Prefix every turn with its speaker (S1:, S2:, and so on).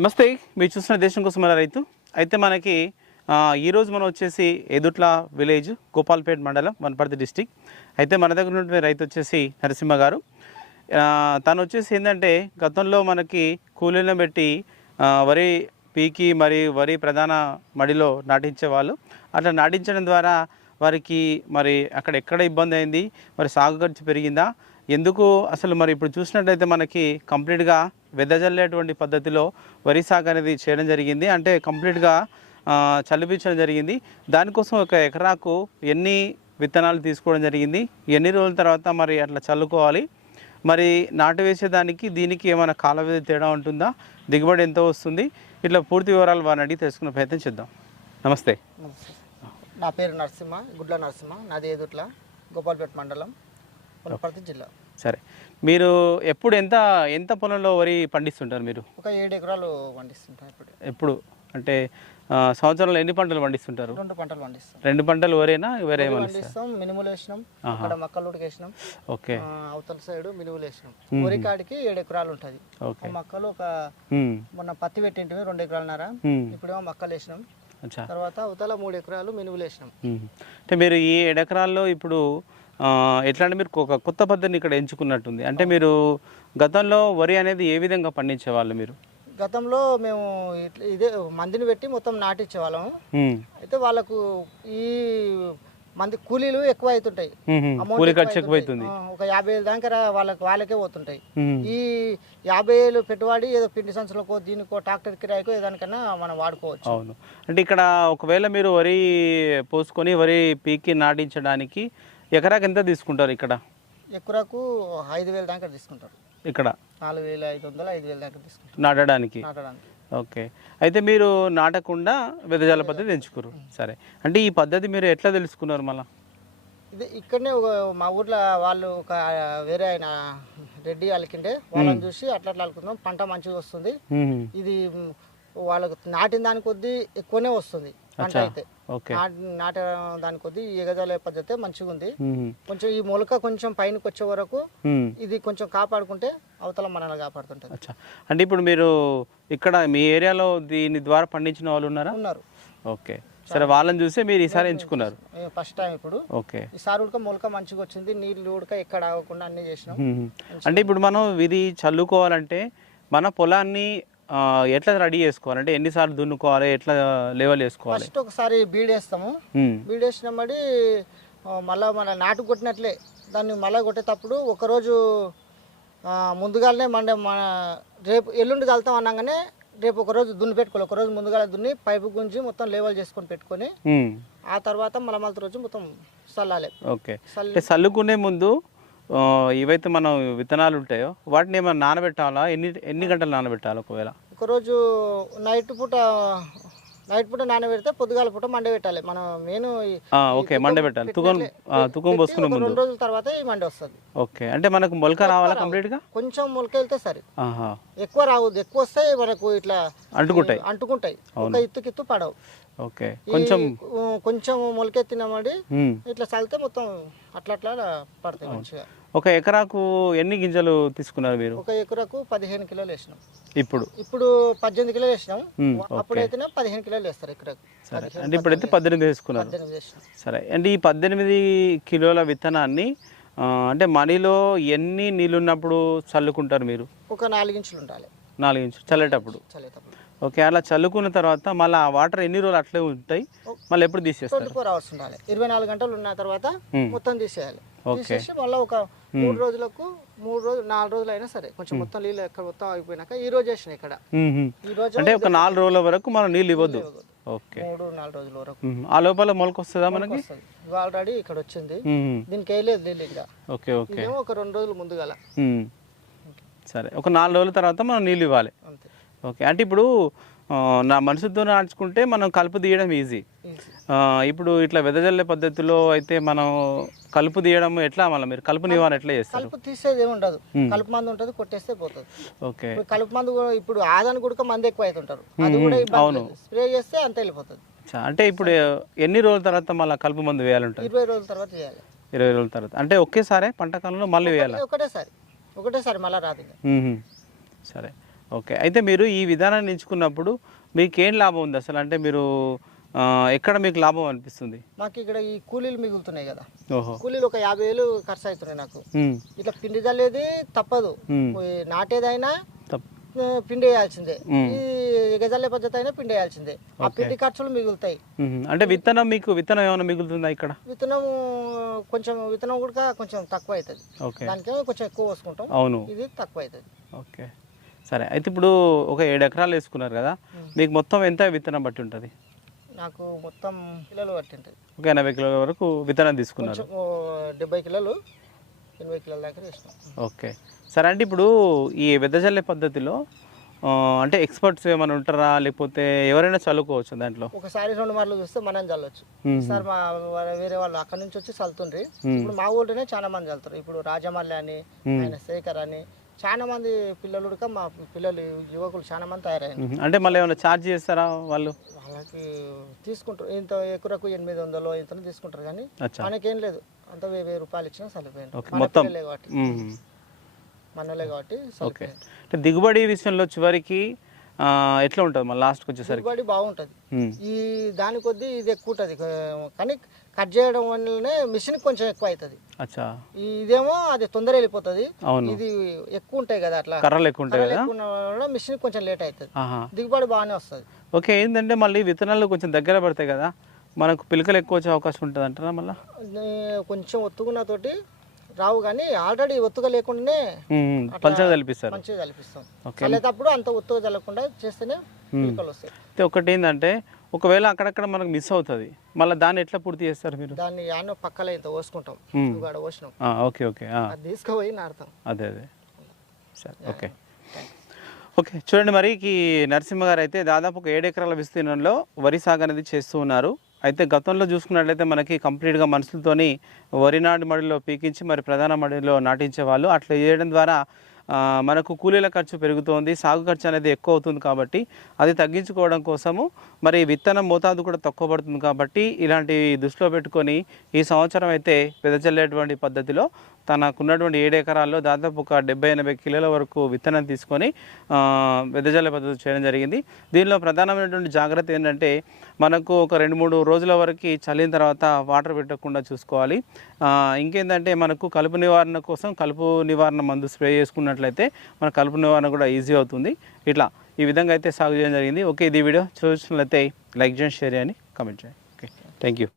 S1: నమస్తే మీరు చూసిన దేశం కోసం మన రైతు. అయితే మనకి ఈరోజు మనం వచ్చేసి ఎదుట్ల విలేజ్ గోపాల్పేట్ మండలం వనపర్తి డిస్టిక్. అయితే మన దగ్గర ఉన్నటువంటి రైతు వచ్చేసి నరసింహ గారు. తను వచ్చేసి ఏంటంటే గతంలో మనకి కూలీలను పెట్టి వరి పీకి మరి వరి ప్రధాన మడిలో నాటించేవాళ్ళు. అట్లా నాటించడం ద్వారా వారికి మరి అక్కడ ఎక్కడ ఇబ్బంది అయింది? మరి సాగు ఖర్చు పెరిగిందా? ఎందుకు? అసలు మరి ఇప్పుడు చూసినట్లయితే మనకి కంప్లీట్గా వెదజల్లేటువంటి పద్ధతిలో వరి సాగు అనేది చేయడం జరిగింది. అంటే కంప్లీట్గా చల్లిపించడం జరిగింది. దానికోసం ఒక ఎకరాకు ఎన్ని విత్తనాలు తీసుకోవడం జరిగింది? ఎన్ని రోజుల తర్వాత మరి అట్లా చల్లుకోవాలి? మరి నాటు వేసేదానికి దీనికి ఏమైనా కాల వ్యవధి తేడా ఉంటుందా? దిగుబడి ఎంత వస్తుంది? ఇట్లా పూర్తి వివరాలు వారిని అడిగి తెలుసుకునే ప్రయత్నం చేద్దాం. నమస్తే.
S2: నమస్తే. నా పేరు నరసింహ గుడ్ల నరసింహ. నాది ఏదుట్ల గోపాల్పేట మండలం. వనపర్తి జిల్లా.
S1: సరే. మీరు ఎప్పుడు ఎంత ఎంత పొలంలో వరి పండిస్తుంటారు మీరు?
S2: ఒక ఏడు ఎకరాలు పండిస్తుంటాం ఇప్పుడు.
S1: ఎప్పుడు? అంటే సంవత్సరంలో ఎన్ని పంటలు పండిస్తుంటారు?
S2: రెండు పంటలు పండిస్తాం.
S1: రెండు పంటలు వరేనా వేరే
S2: పండిస్తాం మినుములు వేసినాం అక్కడ మక్కలు ఉడికేసినాం
S1: ఓకే.
S2: అవతల సైడ్ మినుములు వేసినాం. వరి కాడికి ఏడు ఎకరాలు ఉంటుంది. మక్కలు ఒక మొన్న పత్తి పెట్టింటివి రెండు ఎకరాలన్నర. ఇప్పుడేమో మక్కలు వేసినాం. తర్వాత అవతల మూడు ఎకరాలు మినుములు వేసినాం.
S1: అంటే మీరు ఈ ఎడెకరాల్లో ఇప్పుడు ఆ, ఎట్లా అంటే మీరు ఒక కొత్త పద్ధతిని ఇక్కడ ఎంచుకున్నట్టుంది? అంటే మీరు గతంలో వరి అనేది ఏ విధంగా పండించేవాళ్ళు మీరు?
S2: గతంలో మేము ఇదే మందిని పెట్టి మొత్తం నాటించేవాళ్ళము అయితే వాళ్ళకు ఈ మంది కూలీలు ఎక్కువ అవుతుంటాయి
S1: కూలి
S2: ఎక్కువ
S1: ఖర్చు ఎక్కువైతుంది.
S2: ఆ, ఒక యాభై వేల దాకా వాళ్ళకి వాళ్ళకే పోతుంటాయి. ఈ యాభై వేలు పెట్టుబడి ఏదో పిండి సంచులకో దీనికో ట్రాక్టర్ కిరాయికో ఏదానికన్నా మనం వాడుకోవచ్చు.
S1: అవును. అంటే ఇక్కడ ఒకవేళ మీరు వరి పోసుకొని వరి పీకి నాటించడానికి ఎకరాకి ఎంత తీసుకుంటారు ఇక్కడ?
S2: ఎకరాకు ఐదు వేల దాకా తీసుకుంటారు.
S1: ఇక్కడ?
S2: నాలుగు వేల ఐదు వందలు ఐదు వేల దాకా తీసుకుంటారు.
S1: నాటడానికి?
S2: నాటడానికి.
S1: ఓకే. అయితే మీరు నాటకుండా వెదజాల పద్ధతి ఎంచుకున్నారు సరే. అంటే ఈ పద్ధతి మీరు ఎట్లా తెలుసుకున్నారు మళ్ళీ?
S2: ఇది ఇక్కడనే ఒక మా ఊర్లో వాళ్ళు ఒక వేరే ఆయన రెడ్డి అలికిండే. వాళ్ళని చూసి అట్లా అట్లా అలుకుందాం పంట మంచిగా వస్తుంది. ఇది వాళ్ళకు నాటిన దాని కొద్దీ ఎక్కువనే వస్తుంది. పంట అయితే. నాటి దాని కొద్దీ ఎగజాలే పద్ధతి మంచిగా ఉంది. కొంచెం ఈ మొలక కొంచెం పైనకి వచ్చే వరకు. ఇది కొంచెం కాపాడుకుంటే అవతల మనల్ని కాపాడుతుంటది.
S1: అచ్చా. అంటే ఇప్పుడు మీరు ఇక్కడ మీ ఏరియాలో దీని ద్వారా పండించిన వాళ్ళు ఉన్నారా?
S2: ఉన్నారు.
S1: ఓకే. సరే వాళ్ళని చూసి మీరు ఈసారి ఎంచుకున్నారు.
S2: ఫస్ట్ టైం ఇప్పుడు.
S1: ఓకే.
S2: ఈసారి ఉడక మొలక మంచిగా వచ్చింది నీళ్ళు ఉడక ఎక్కడ ఆగకుండా అన్ని చేసినాం.
S1: అంటే ఇప్పుడు మనం ఇది చల్లుకోవాలంటే మన పొలాన్ని ఎట్లా రెడీ చేసుకోవాలి అంటే ఎన్నిసార్లు దున్నుకోవాలి ఎట్లా లెవెల్ వేసుకోవాలి
S2: ఫస్ట్ ఒకసారి బీడేస్తాము. బీడేసిన బడి మళ్ళీ మన నాటు కొట్టినట్లే. దాన్ని మళ్ళీ కొట్టేటప్పుడు ఒకరోజు ముందుగానే మన మన రేపు ఎల్లుండి కలుతాం అనగానే రేపు ఒకరోజు దున్ని పెట్టుకోవాలి. ఒకరోజు ముందుగా దున్ని పైపు గుంజి మొత్తం లేవల్ చేసుకొని పెట్టుకొని. ఆ తర్వాత మళ్ళీ మళ్ళీ రోజు మొత్తం చల్లాలి.
S1: ఓకే. చల్లుకునే ముందు ఆ, ఏవైతే మనం విత్తనాలు ఉంటాయో వాటిని ఏమైనా నానబెట్టాలా? ఎన్ని ఎన్ని గంటలు నానబెట్టాలి ఒకవేళ?
S2: ఒకరోజు నైట్ పూట నైట్ పూట నానబెడితే పొద్దుగాల పూట మండ పెట్టాలి. మనం మెయిన్
S1: ఓకే మండబెట్టాలి తుకం తుకం పోసుకునే ముందు.
S2: రెండు రోజుల తర్వాత ఈ మండి వస్తుంది.
S1: ఓకే అంటే మనకు మొలక రావాలా కంప్లీట్గా?
S2: కొంచెం మొలక వెళ్తే సరే.
S1: ఆహా.
S2: ఎక్కువ రావద్దు. ఎక్కువ వస్తే మనకు ఇట్లా
S1: అంటుకుంటాయి.
S2: అంటుకుంటాయి. ఒక ఇత్తుకిత్తు పడవు.
S1: ఓకే కొంచెం
S2: కొంచెం మొలకెత్తినామండి. ఇట్లా చల్లితే మొత్తం అట్లా అట్లా పడతాయి మంచిగా.
S1: ఒక ఎకరాకు ఎన్ని గింజలు తీసుకున్నారు మీరు?
S2: ఒక ఎకరకు పదిహేను కిలోలు వేసినాం.
S1: ఇప్పుడు?
S2: ఇప్పుడు పద్దెనిమిది కిలోలు వేసినాం.
S1: మ్మ్,
S2: అప్పుడైతేనే పదిహేను కిలోలు వేస్తారు ఎకరకు.
S1: సరే. అంటే ఇప్పుడైతే పద్దెనిమిది వేసుకున్నారు. సరే. అంటే ఈ పద్దెనిమిది కిలోల విత్తనాన్ని అంటే మనీలో ఎన్ని నీళ్ళు ఉన్నప్పుడు చల్లుకుంటారు మీరు?
S2: ఒక నాలుగు ఇంచులు ఉండాలి.
S1: నాలుగు ఇంచు చల్లేటప్పుడు. ఓకే అలా చల్లుకున్న తర్వాత మళ్ళీ ఆ వాటర్ ఎన్ని రోజులు అట్లే ఉంటాయి? మళ్ళీ ఎప్పుడు తీసేస్తారు?
S2: ట్వంటీ ఫోర్ అవర్స్ ఉండాలి. ఇరవై నాలుగు గంటలు ఉన్న తర్వాత. మొత్తం తీసేయాలి. తీసేసి మళ్ళీ ఒక మూడు రోజులకు మూడు రోజులు నాలుగు రోజులు అయినా సరే కొంచెం మొత్తం నీళ్ళు ఎక్కడ మొత్తం అయిపోయినాక ఈ రోజు వేసిన ఇక్కడ. ఈ రోజు
S1: అంటే ఒక నాలుగు రోజుల వరకు మనం నీళ్ళు ఇవ్వద్దు? ఓకే.
S2: మూడు నాలుగు రోజుల వరకు.
S1: ఆ లోపల మొలక వస్తుందా మనకి?
S2: ఆల్రెడీ ఇక్కడ వచ్చింది. దీనికి వేయలేదు నీళ్ళు ఇంకా.
S1: Okay okay.
S2: ఒక రెండు రోజులు ముందుగల.
S1: సరే ఒక నాలుగు రోజుల తర్వాత మనం నీళ్ళు ఇవ్వాలి. ఓకే అంటే ఇప్పుడు నా మనసుతో నాటుకుంటే మనం కలుపు తీయడం ఈజీ. ఇప్పుడు ఇట్లా వెదజల్లే పద్ధతిలో అయితే మనం కలుపు తీయడం ఎట్లా మళ్ళీ మీరు? కలుపు నివారణ ఎట్లా చేస్తారు?
S2: కలుపు తీసేది ఏమి ఉండదు. కలుపు మందు ఉంటుంది కొట్టేస్తే పోతుంది.
S1: ఓకే.
S2: కలుపు మందు కూడా ఇప్పుడు ఆదాని కూడా మంది ఎక్కువ అవుతుంటారు అది కూడా లేదు. స్ప్రే చేస్తే అంత వెళ్ళిపోతుంది.
S1: అంటే ఇప్పుడు ఎన్ని రోజుల తర్వాత మళ్ళీ కలుపు మందు వేయాలంటారు
S2: ఇరవై రోజుల తర్వాత
S1: ఇరవై రోజుల తర్వాత. అంటే ఒకేసారే పంట కాలంలో మళ్ళీ వేయాలి?
S2: ఒకటేసారి. ఒకటేసారి మళ్ళీ రాదు.
S1: సరే. ఓకే. అయితే మీరు ఈ విధానాన్ని ఎంచుకున్నప్పుడు మీకేం లాభం ఉంది అసలు? అంటే మీరు ఎక్కడ మీకు లాభం అనిపిస్తుంది?
S2: మాకు ఇక్కడ ఈ కూలీలు మిగులుతున్నాయి కదా.
S1: ఓహో.
S2: కూలీలు ఒక యాభై వేలు ఖర్చు అవుతున్నాయి నాకు. ఇట్లా పిండి తప్పదు. నాటేదైనా పిండి వేయాల్సిందే. ఈ గజల్లే పద్ధతి అయినా పిండి వేయాల్సిందే ఆ పిండి ఖర్చులు మిగులుతాయి.
S1: అంటే విత్తనం మీకు విత్తనం ఏమైనా మిగులుతుందా ఇక్కడ?
S2: విత్తనం కొంచెం విత్తనం కూడా కొంచెం తక్కువ అవుతుంది. దానికేమో కొంచెం ఎక్కువ పోసుకుంటాం.
S1: అవును.
S2: ఇది తక్కువ అవుతుంది.
S1: ఓకే. సరే అయితే ఇప్పుడు ఒక ఏడు ఎకరాలు వేసుకున్నారు కదా. మీకు మొత్తం ఎంత విత్తనం బట్టి ఉంటుంది?
S2: నాకు మొత్తం కిలోలు పట్టింటుంది
S1: ఒక ఎనభై కిలోల వరకు విత్తనం తీసుకున్నారు.
S2: డెబ్బై కిలోలు. ఎనభై కిలోల దగ్గర వేసినాం.
S1: ఓకే. సరే అంటే ఇప్పుడు ఈ వెదజల్లే పద్ధతిలో అంటే ఎక్స్పర్ట్స్ ఏమైనా ఉంటారా? లేకపోతే ఎవరైనా చల్లుకోవచ్చు దాంట్లో?
S2: ఒకసారి రెండు మార్లు చూస్తే మనం చల్లొచ్చు. ఈసారి మా వేరే వాళ్ళు అక్కడి నుంచి వచ్చి చల్లుతుండ్రి. ఇప్పుడు మా ఊళ్ళోనే చాలా మంది చల్లుతారు. ఇప్పుడు రాజమల్లి అని ఆయన శేఖర్ అని చాలా మంది పిల్లలు ఉడక మా పిల్లలు యువకులు చాలా మంది తయారైన
S1: మ్మ్. అంటే మళ్ళీ ఏమైనా ఛార్జ్ చేస్తారా వాళ్ళు?
S2: వాళ్ళకి తీసుకుంటారు. ఇంత ఎకరకు ఎనిమిది వందలు ఇంత తీసుకుంటారు కానీ మనకేం లేదు. అంత వెయ్యి వెయ్యి రూపాయలు ఇచ్చినా సరిపోయింది.
S1: మొత్తం.
S2: కాబట్టి. మనలే కాబట్టి
S1: ఓకే. అంటే దిగుబడి విషయంలో చివరికి ఎట్లా ఉంటుంది మళ్ళీ లాస్ట్కి వచ్చేసరికి?
S2: దిగుబడి బాగుంటుంది. ఈ దాని కొద్దీ ఇది ఎక్కువ ఉంటుంది. కానీ కట్ చేయడం వల్లనే మిషన్ కొంచెం ఎక్కువ అవుతుంది.
S1: అచ్చా.
S2: ఇదేమో అది తొందర వెళ్ళిపోతుంది. ఇది ఎక్కువ ఉంటాయి కదా అట్లా.
S1: కర్రలు ఎక్కువ ఉంటాయి కదా?
S2: మిషన్ కొంచెం లేట్ అవుతుంది. దిగుబడి బాగానే వస్తుంది.
S1: ఓకే ఏంటంటే మళ్ళీ విత్తనాలు కొంచెం దగ్గర పడతాయి కదా? మనకు పిలకలు ఎక్కువ వచ్చే అవకాశం ఉంటుంది అంటారా మళ్ళీ
S2: కొంచెం ఒత్తుకున్న తోటి రావు కానీ ఆల్రెడీ ఒత్తుగా లేకుండానే
S1: పల్చగా కల్పిస్తారు.
S2: మంచిగా కలిపిస్తాం.
S1: ఓకే.
S2: చల్లేటప్పుడు అంత ఒత్తుగా చల్లకుండా చేస్తేనే పిలకలు వస్తాయి.
S1: అయితే ఒకటి ఏంటంటే ఒకవేళ అక్కడక్కడ మనకు మిస్ అవుతుంది మళ్ళీ దాన్ని ఎట్లా పూర్తి చేస్తారు మీరు?
S2: దాన్ని యానో పక్కలో ఇంత పోసుకుంటాం. పోసినాం.
S1: Okay okay.
S2: తీసుకుపోయి నాడతాం
S1: అదే అదే. సరే ఓకే. ఓకే చూడండి మరి ఈ నరసింహ గారు అయితే దాదాపు ఒక ఏడు ఎకరాల విస్తీర్ణంలో వరి సాగు అనేది చేస్తూ ఉన్నారు. అయితే గతంలో చూసుకున్నట్లయితే మనకి కంప్లీట్గా మనుషులతోని వరి నాడు మడిలో పీకించి మరి ప్రధాన మడిలో నాటించే వాళ్ళు. అట్లా చేయడం ద్వారా మనకు కూలీల ఖర్చు పెరుగుతోంది సాగు ఖర్చు అనేది ఎక్కువ అవుతుంది కాబట్టి అది తగ్గించుకోవడం కోసము మరి విత్తనం మోతాదు కూడా తక్కువ పడుతుంది కాబట్టి ఇలాంటి దృష్టిలో పెట్టుకొని ఈ సంవత్సరం అయితే వెదజల్లేటువంటి పద్ధతిలో తనకున్నటువంటి ఏడు ఎకరాల్లో దాదాపు ఒక డెబ్బై ఎనభై కిలోల వరకు విత్తనం తీసుకొని ఆ, పద్ధతి చేయడం జరిగింది. దీనిలో ప్రధానమైనటువంటి జాగ్రత్త ఏంటంటే మనకు ఒక రెండు మూడు రోజుల వరకు చల్లిన తర్వాత వాటర్ పెట్టకుండా చూసుకోవాలి. ఇంకేంటంటే మనకు కలుపు నివారణ కోసం కలుపు నివారణ మందు స్ప్రే చేసుకున్నట్లయితే మన కలుపు నివారణ కూడా ఈజీ అవుతుంది. ఇట్లా ఈ విధంగా అయితే సాగు చేయడం జరిగింది. ఓకే ఇది వీడియో చూసినట్లయితే లైక్ చేయండి షేర్ చేయండి కామెంట్ చేయండి. Okay thank you.